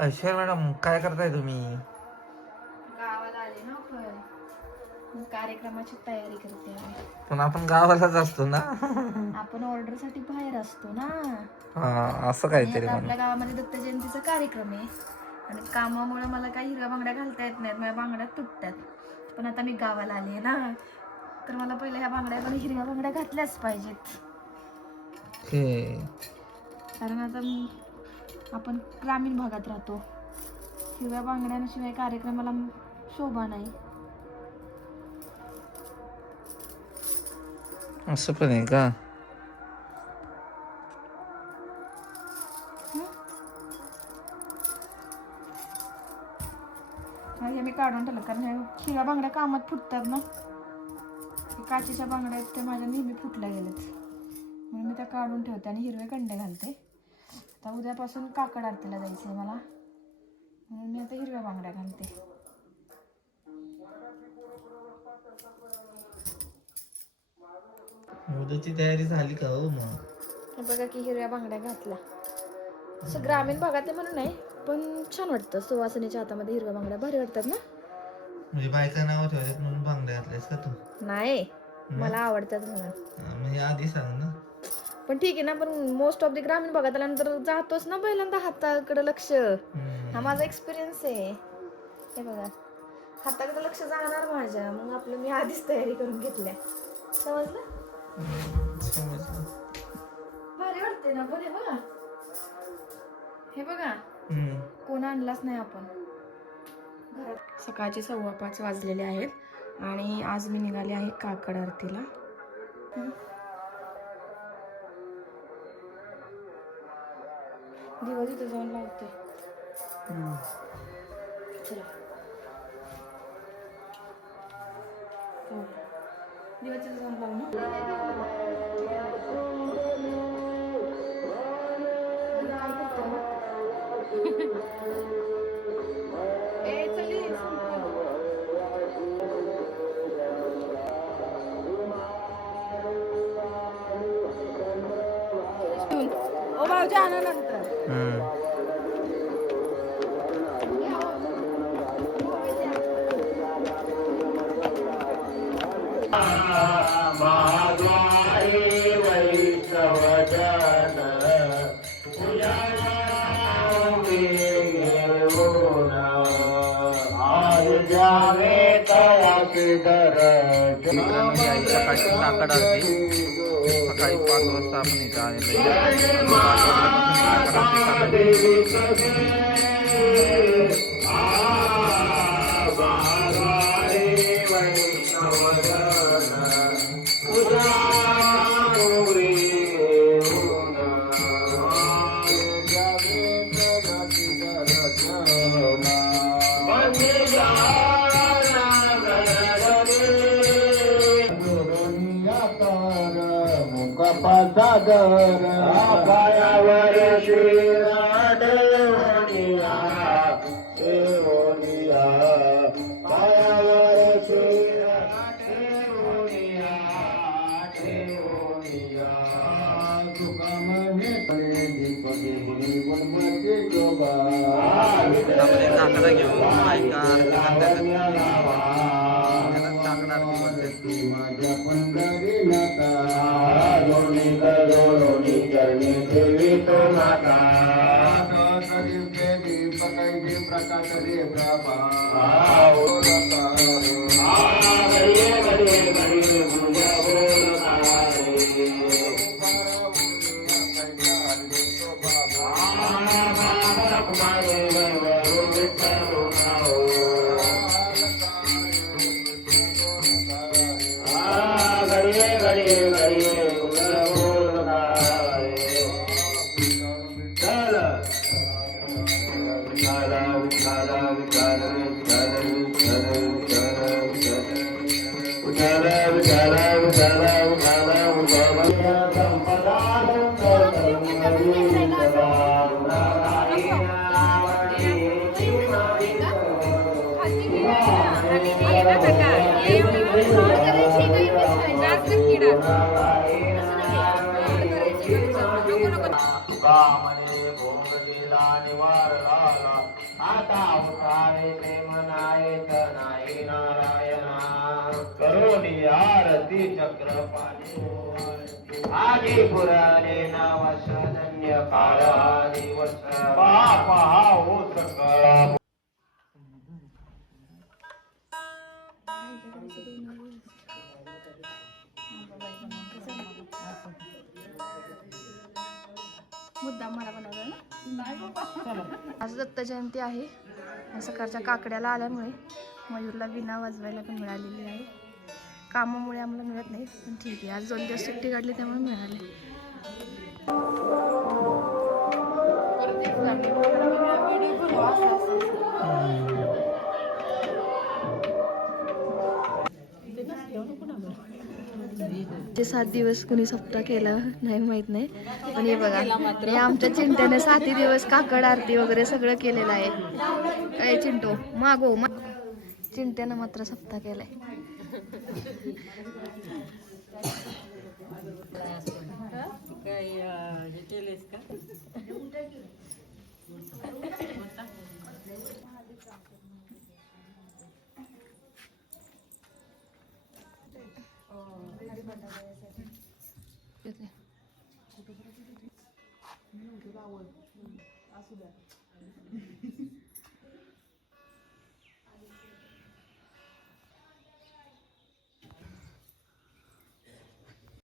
Aishwarya madam काय करताय तुम्ही? गावाला आले ना आपण, मग कार्यक्रमाची तयारी करते आहे. पण आपण गावालाच असतो ना. आपण ऑर्डर साठी बाहेर असतो ना. हा असं आणि काहीतरी आता म्हणा. आपल्या गावामध्ये दत्त जयंतीचा कार्यक्रम आहे आणि कामामुळे मला काही हिरव्या बांगड्या घालता येत नाहीत, माझ्या बांगड्या तुटतात. पण आता मी गावाला आली ना, तर मला पहिले ह्या बांगड्या पण हिरव्या बांगड्या घातल्याच पाहिजेत. कारण आता आपण ग्रामीण भागात राहतो, हिरव्या बांगड्यांशिवाय कार्यक्रमाला शोभा नाही. असं पण आहे का? हे मी काढून ठेवलं कारण ह्या हिरव्या बांगड्या कामात फुटतात ना. काचेच्या बांगड्या आहेत त्या माझ्या नेहमी फुटल्या गेल्यात, म्हणून मी त्या काढून ठेवते आणि हिरवे कंडे घालते. आता उद्यापासून काकड आरतीला जायचं आहे मला, म्हणून मी आता हिरव्या बांगड्या घालते. उद्याची तयारी झाली का हो मग? हे बघा की हिरव्या बांगड्या घातल्या. असं ग्रामीण भागातले म्हणून नाही, पण छान वाटतं. सुवासिनीच्या हातामध्ये हिरव्या बांगड्या भारी वाटतात ना. म्हणजे बायका नाव ठेवतात म्हणून बांगड्या घातल्यास का तू? नाही, मला आवडतात म्हणून. म्हणजे आधी सांग ना. पण ठीक आहे ना, पण मोस्ट ऑफ द ग्रामीण भागात आल्यानंतर जातोच ना पहिल्यांदा हाताकडे लक्ष. हा माझा एक्सपिरियन्स आहे. हे बघा, हाताकडे लक्ष जाणार माझ्या, मग आपलं मी आधीच तयारी करून घेतल्या. समजलं? समजलं. भारी वाटते ना. पण हे बघा कोण आणलाच नाही आपण घरात. सकाळचे 5:15 वाजलेले आहेत आणि आज मी निघाले आहे काकड आरतीला. दिवा तिथे जाऊन लावते. चला दिवा तिथे जाऊन लावू ना. ओ भाऊजी आणा नंतर. सकाळची काकड आरती सकाळी 5 वाजता आपण इथं आलेलो सागर पायावर श्रीराडवणिया देवनिया पायावर श्रीराडवणिया देवनिया तुकामने पडे दीपके गुणी गुणमती शोभा आपले काकडा घेऊन बायका काकडा आरती म्हणते. माझ्या पंढरीनाथा दोन्ही करोनी चरणी देवी तो माता देवी पकायचे प्रकाश रे प्रभा नको कामने भोग गेला निवारला आता अवतारे ते म्हणायत नाही नारायणा करोनी आरती चक्रपाणी आधी पुराणे नावशधन्य काळा दिवस पापा हो सकळ मुद्दा मला बनवलं ना. आज दत्त जयंती आहे. सकाळच्या काकड्याला आल्यामुळे मयूरला विणा वाजवायला पण मिळालेली आहे. कामामुळे आम्हाला मिळत नाही, पण ठीक आहे. आज 2 दिवस सुट्टी काढली त्यामुळे मिळाली. ते 7 दिवस कुणी सप्ताह केला नाही माहित नाही, पण हे बघा हे आमच्या चिंट्याने 7 दिवस काकड आरती वगैरे सगळं केलेलं आहे. काय चिंटो मागो चिंट्यानं मात्र सप्ताह केलाय.